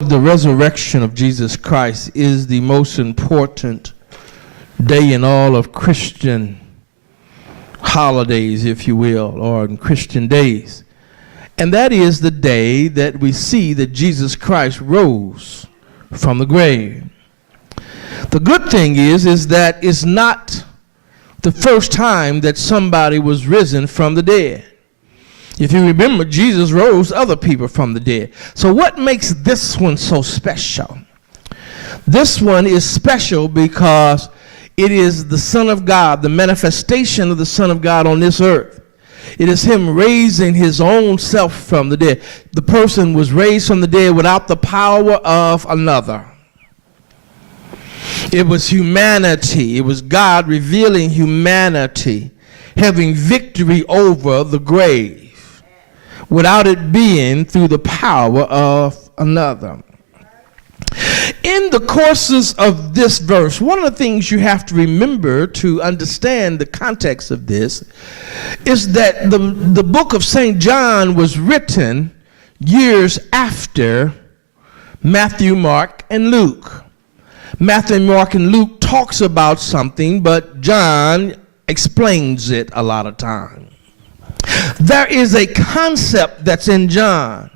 The resurrection of Jesus Christ is the most important day in all of Christian holidays, if you will, or in Christian days. And that is the day that we see that Jesus Christ rose from the grave. The good thing is that it's not the first time that somebody was risen from the dead. If you remember, Jesus rose other people from the dead. So what makes this one so special? This one is special because it is the Son of God, the manifestation of the Son of God on this earth. It is him raising his own self from the dead. The person was raised from the dead without the power of another. It was humanity. It was God revealing humanity, having victory over the grave, without it being through the power of another. In the courses of this verse, one of the things you have to remember to understand the context of this is that the book of St. John was written years after Matthew, Mark, and Luke. Matthew, Mark, and Luke talks about something, but John explains it a lot of times. There is a concept that's in John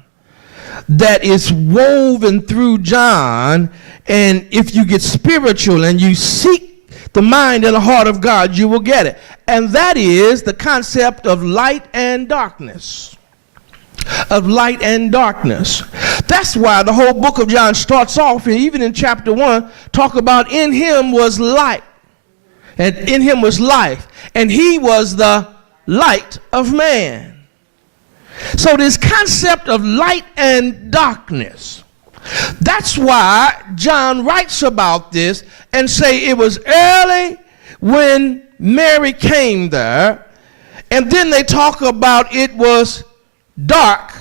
that is woven through John, and if you get spiritual and you seek the mind and the heart of God, you will get it. And that is the concept of light and darkness. Of light and darkness. That's why the whole book of John starts off, and even in chapter 1, talk about in him was light, and in him was life, and he was the light of man. So this concept of light and darkness, that's why John writes about this and say it was early when Mary came there, and then they talk about it was dark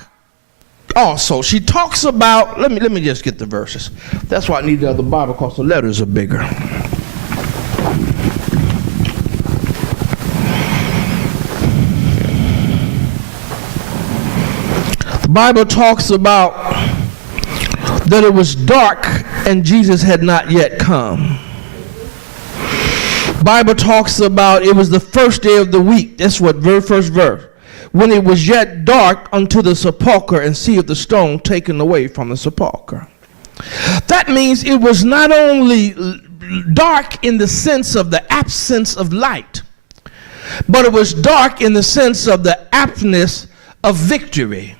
also. She talks about, let me just get the verses. That's why I need the other Bible because the letters are bigger. The Bible talks about that it was dark and Jesus had not yet come. The Bible talks about it was the first day of the week. That's what first verse. When it was yet dark unto the sepulchre, and see if the stone taken away from the sepulchre. That means it was not only dark in the sense of the absence of light, but it was dark in the sense of the absence of victory.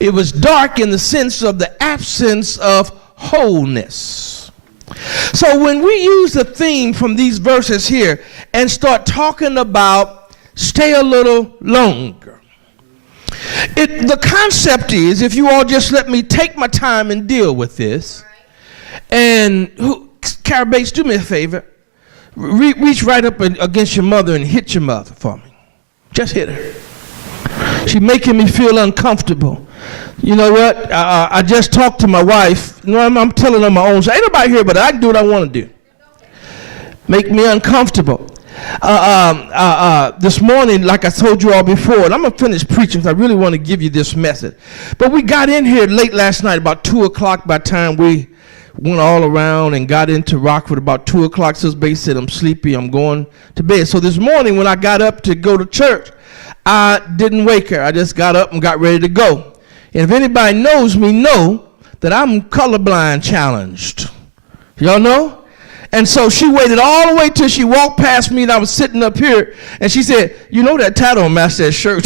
It was dark in the sense of the absence of wholeness. So when we use the theme from these verses here and start talking about stay a little longer, the concept is, if you all just let me take my time and deal with this, and Carol Bates, do me a favor, reach right up against your mother and hit your mother for me. Just hit her. She's making me feel uncomfortable. You know what? I just talked to my wife. You know, I'm telling her my own. Ain't nobody here, but I can do what I want to do. Make me uncomfortable. This morning, like I told you all before, and I'm going to finish preaching because I really want to give you this message. But we got in here late last night, about 2 o'clock by the time we went all around and got into Rockford about 2 o'clock. Sis Bates said, I'm sleepy, I'm going to bed. So this morning when I got up to go to church, I didn't wake her. I just got up and got ready to go. And if anybody knows me, know that I'm colorblind challenged. Y'all know? And so she waited all the way till she walked past me and I was sitting up here. And she said, you know that tie don't match that shirt.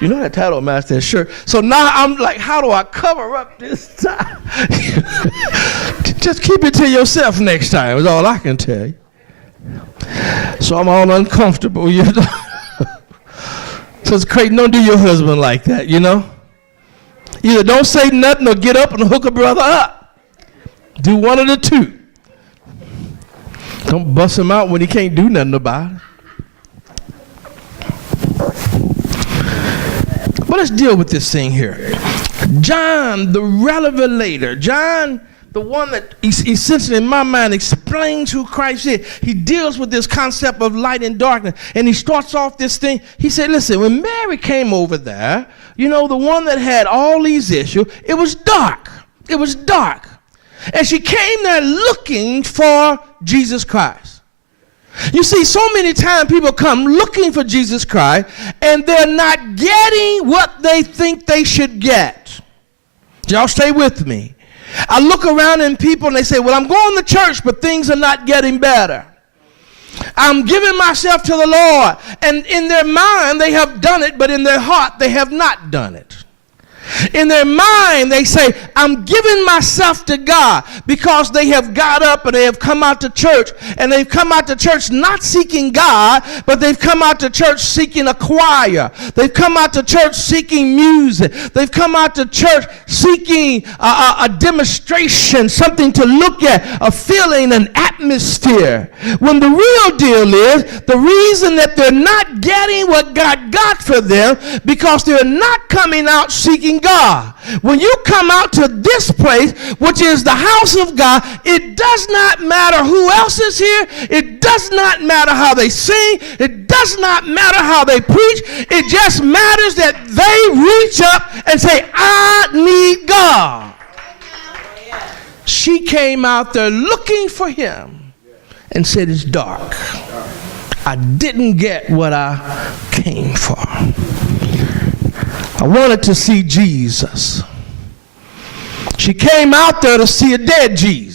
You know that tie don't match that shirt. So now I'm like, how do I cover up this tie? Just keep it to yourself next time is all I can tell you. So I'm all uncomfortable, you know. So it's crazy. Don't do your husband like that, you know. Either don't say nothing or get up and hook a brother up. Do one of the two. Don't bust him out when he can't do nothing about it. But let's deal with this thing here. John, the revelator, John, the one that essentially in my mind explains who Christ is. He deals with this concept of light and darkness. And he starts off this thing. He said, listen, when Mary came over there, you know, the one that had all these issues, it was dark. It was dark. And she came there looking for Jesus Christ. You see, so many times people come looking for Jesus Christ and they're not getting what they think they should get. Y'all stay with me. I look around and people and they say, well, I'm going to church, but things are not getting better. I'm giving myself to the Lord. And in their mind, they have done it, but in their heart, they have not done it. In their mind, they say, I'm giving myself to God, because they have got up and they have come out to church, and they've come out to church not seeking God, but they've come out to church seeking a choir. They've come out to church seeking music. They've come out to church seeking a demonstration, something to look at, a feeling, an atmosphere. When the real deal is, the reason that they're not getting what God got for them, because they're not coming out seeking God. When you come out to this place, which is the house of God, it does not matter who else is here. It does not matter how they sing. It does not matter how they preach. It just matters that they reach up and say, I need God. She came out there looking for him and said, it's dark. I didn't get what I came for. I wanted to see Jesus. She came out there to see a dead Jesus.